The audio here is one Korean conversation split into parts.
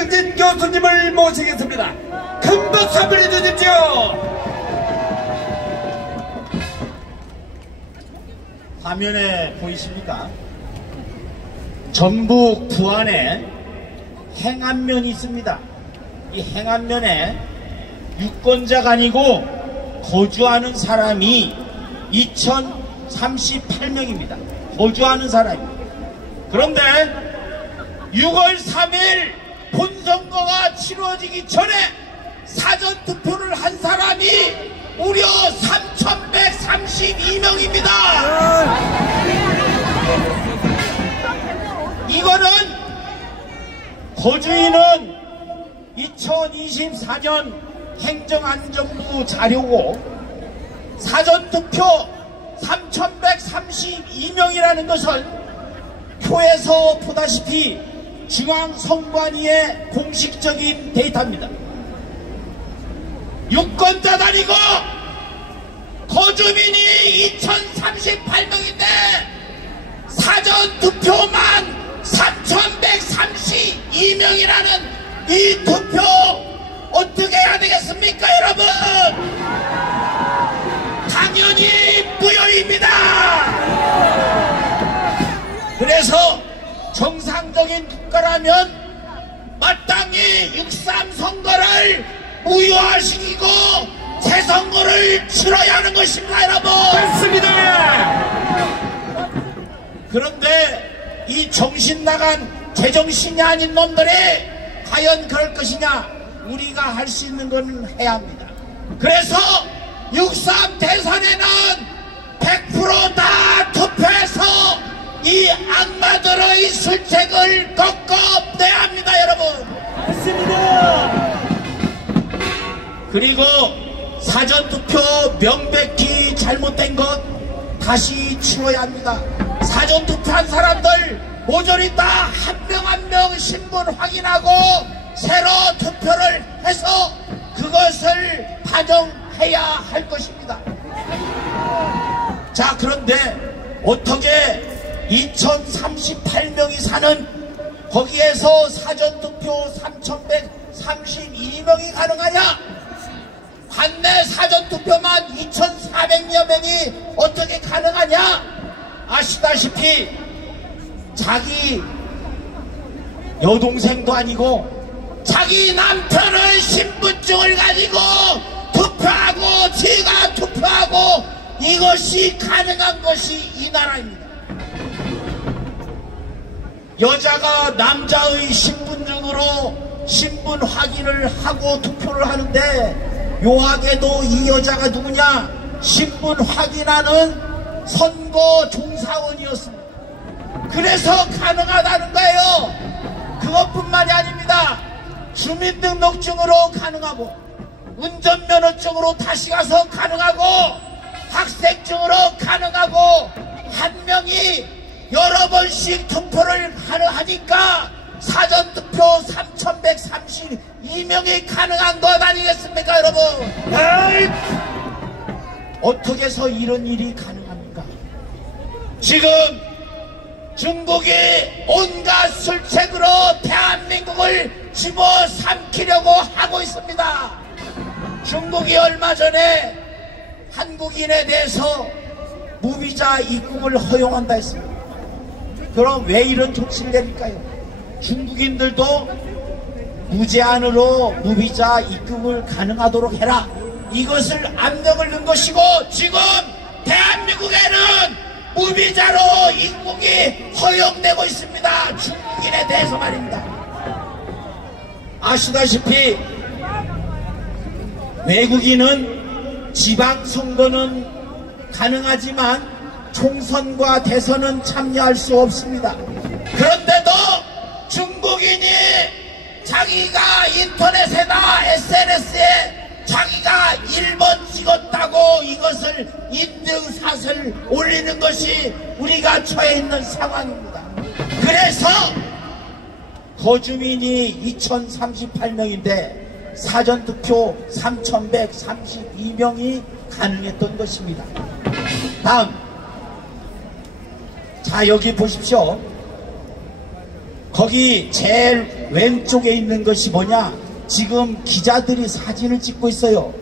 김병진 교수님을 모시겠습니다. 큰 박수 한번 해주십시오. 화면에 보이십니까? 전북 부안에 행안면이 있습니다. 이 행안면에 유권자가 아니고 거주하는 사람이 2038명입니다. 거주하는 사람이. 그런데 6월 3일 본선거가 치러지기 전에 사전투표를 한 사람이 무려 3,132명입니다. 이거는 거주인은 2024년 행정안전부 자료고 사전투표 3,132명이라는 것은 표에서 보다시피 중앙선관위의 공식적인 데이터입니다. 유권자도 아니고 거주민이 2,038명인데 사전투표만 3,132명이라는 이 투표 어떻게 해야 되겠습니까, 여러분? 당연히 무효입니다. 그래서 정상적인 국가라면 마땅히 6.3 선거를 무효화시키고 재선거를 치러야 하는 것입니다, 여러분. 맞습니다. 그런데 이 정신 나간 제정신이 아닌 놈들이 과연 그럴 것이냐? 우리가 할 수 있는 건 해야 합니다. 그래서 6.3 대선에는 100% 다 투표해서 이 악마들의 술책을 꺾어내야 합니다, 여러분. 맞습니다. 그리고 사전투표 명백히 잘못된 것 다시 치워야 합니다. 사전투표한 사람들 모조리 다 한 명 한 명 신분 확인하고 새로 투표를 해서 그것을 반영해야 할 것입니다. 자, 그런데 어떻게 2,038명이 사는 거기에서 사전투표 3,132명이 가능하냐? 관내 사전투표만 2,400여 명이 어떻게 가능하냐? 아시다시피 자기 여동생도 아니고 자기 남편의 신분증을 가지고 투표하고 지가 투표하고 이것이 가능한 것이 이 나라입니다. 여자가 남자의 신분증으로 신분 확인을 하고 투표를 하는데 묘하게도 이 여자가 누구냐? 신분 확인하는 선거 종사원이었습니다. 그래서 가능하다는 거예요. 그것뿐만이 아닙니다. 주민등록증으로 가능하고 운전면허증으로 다시 가서 가능하고 학생증으로 가능하고 한 명이 여러 번씩 투표를 하니까 사전투표 3,132명이 가능한 것 아니겠습니까, 여러분? 어떻게 해서 이런 일이 가능합니까? 지금 중국이 온갖 술책으로 대한민국을 집어삼키려고 하고 있습니다. 중국이 얼마 전에 한국인에 대해서 무비자 입국을 허용한다 했습니다. 그럼 왜 이런 조치를 내릴까요? 중국인들도 무제한으로 무비자 입국을 가능하도록 해라, 이것을 압력을 넣은 것이고, 지금 대한민국에는 무비자로 입국이 허용되고 있습니다. 중국인에 대해서 말입니다. 아시다시피 외국인은 지방선거는 가능하지만 총선과 대선은 참여할 수 없습니다. 그런데도 중국인이 자기가 인터넷에나 SNS에 자기가 1번 찍었다고 이것을 인증샷을 올리는 것이 우리가 처해 있는 상황입니다. 그래서 거주민이 2,038명인데 사전투표 3,132명이 가능했던 것입니다. 다음, 자, 여기 보십시오. 거기 제일 왼쪽에 있는 것이 뭐냐? 지금 기자들이 사진을 찍고 있어요.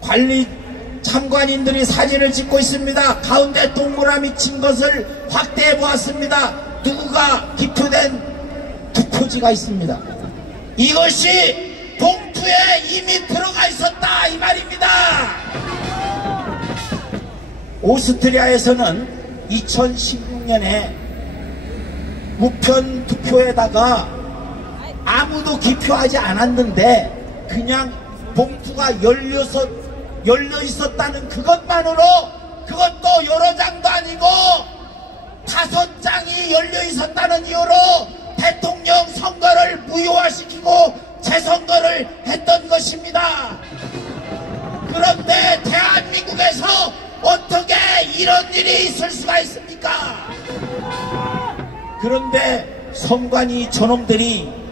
관리 참관인들이 사진을 찍고 있습니다. 가운데 동그라미 친 것을 확대해 보았습니다. 누구가 기표된 투표지가 있습니다. 이것이 봉투에 이미 들어가 있었다 이 말입니다. 오스트리아에서는 2016년에 우편 투표에다가 아무도 기표하지 않았는데 그냥 봉투가 열려 있었다는 그것만으로, 그것도 여러 장도 아니고 5장이 열려 있었다는 이유로 대통령 선거를 무효화시키고 재선거를 했던 것입니다. 그런데 대한민국에서 어떻게 이런 일이 있을 수가 있습니까? 그런데 선관위 저놈들이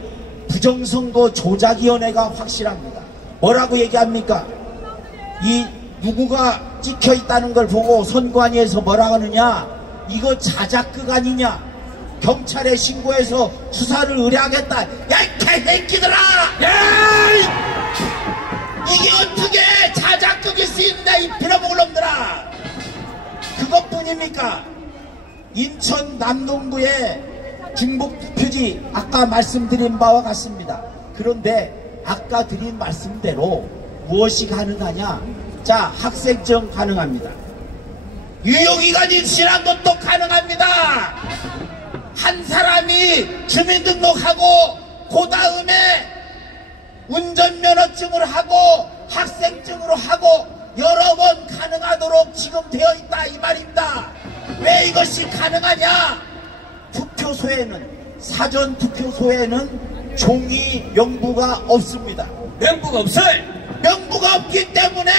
부정선거 조작위원회가 확실합니다. 뭐라고 얘기합니까? 이 누구가 찍혀 있다는 걸 보고 선관위에서 뭐라고 하느냐? 이거 자작극 아니냐? 경찰에 신고해서 수사를 의뢰하겠다. 야, 이 개새끼들아! 야! 이게 어떻게 자작극일 수 있냐, 이 빌어먹을 놈들아! 그것뿐입니까? 인천 남동구의 중복 투표지 아까 말씀드린 바와 같습니다. 그런데 아까 드린 말씀대로 무엇이 가능하냐? 자, 학생증 가능합니다. 유효기간이 지난 것도 가능합니다. 한 사람이 주민등록하고 그 다음에 운전면허증을 하고 학생증으로 하고 여러 번 가능하도록 지금 되어 있다 이 말입니다. 왜 이것이 가능하냐? 투표소에는, 사전 투표소에는 종이 명부가 없습니다. 명부가 없어요. 명부가 없기 때문에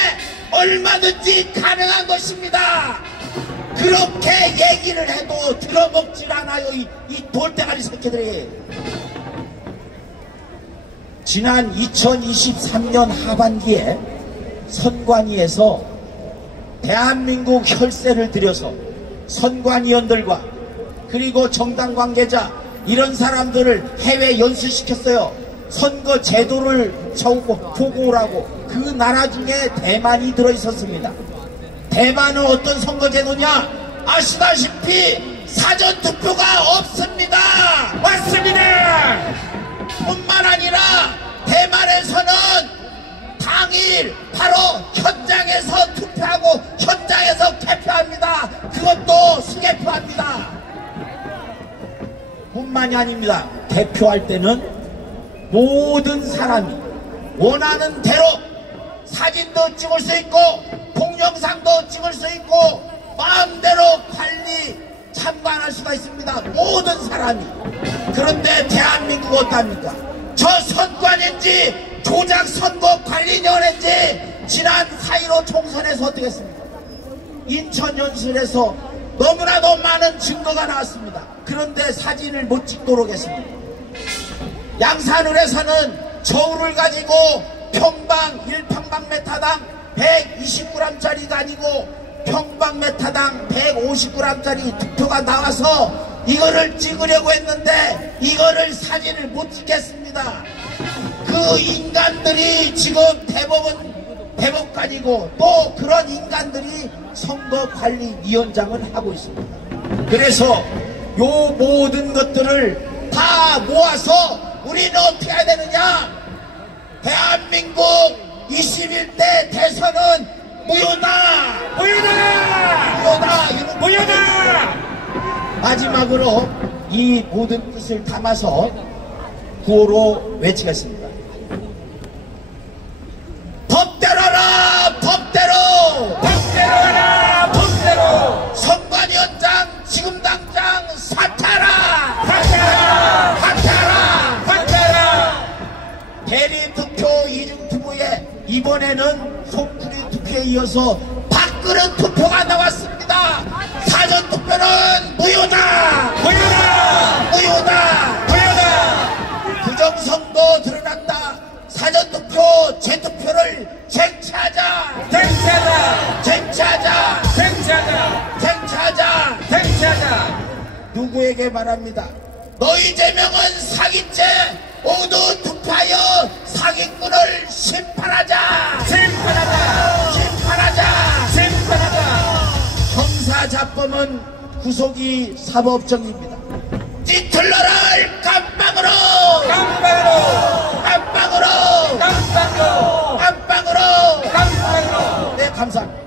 얼마든지 가능한 것입니다. 그렇게 얘기를 해도 들어먹질 않아요, 이 돌대가리 새끼들이. 지난 2023년 하반기에 선관위에서 대한민국 혈세를 들여서 선관위원들과 그리고 정당 관계자 이런 사람들을 해외 연수시켰어요. 선거 제도를 보고 오라고. 그 나라 중에 대만이 들어있었습니다. 대만은 어떤 선거 제도냐? 아시다시피 사전투표가 없습니다. 맞습니다. 뿐만 아니라 대만에서는 당일 바로 현장에서 투표하고 현장에서 개표합니다. 그것도 수개표합니다. 뿐만이 아닙니다. 개표할 때는 모든 사람이 원하는 대로 사진도 찍을 수 있고 동영상도 찍을 수 있고 마음대로 관리 참관할 수가 있습니다. 모든 사람이. 그런데 대한민국 어떡합니까? 저 선관위인지 조작선거관리위원회인지 지난 4.15 총선에서 어떻게 했습니까? 인천 연설에서 너무나도 많은 증거가 나왔습니다. 그런데 사진을 못 찍도록 했습니다. 양산을에서는 저울을 가지고 평방 1평방미터당 120g짜리가 아니고 평방미터당 150g짜리 투표가 나와서 이거를 찍으려고 했는데 이거를 사진을 못 찍겠습니다. 그 인간들이 지금 대법관이고 또 그런 인간들이 선거관리위원장을 하고 있습니다. 그래서 요 모든 것들을 다 모아서 우리는 어떻게 해야 되느냐? 대한민국 21대 대선은 무효다! 무효다! 무효다! 무효다! 마지막으로 이 모든 뜻을 담아서 구호로 외치겠습니다. 법대로라! 법대로! 법대로라! 법대로! 선관위원장 지금 당장 사퇴하라! 사퇴하라! 사퇴하라! 사퇴하라! 대리투표 이중투표에 이번에는 속풀이 투표에 이어서 밥그릇 투표가 나왔습니다. 사전투표는 무효다! 무효다! 무효다! 무효다! 부정선거 드러났다. 사전투표 재투표를 쟁취하자! 쟁취하자! 쟁취하자! 쟁취하자! 쟁취하자! 쟁취하자! 누구에게 말합니다. 너 이재명은 사기죄 모두 투표하여 사기꾼을 심판하자. 형사자범은 구속이 사법정입니다. 찌틀러를 깜빵으로 네, 감사합니다.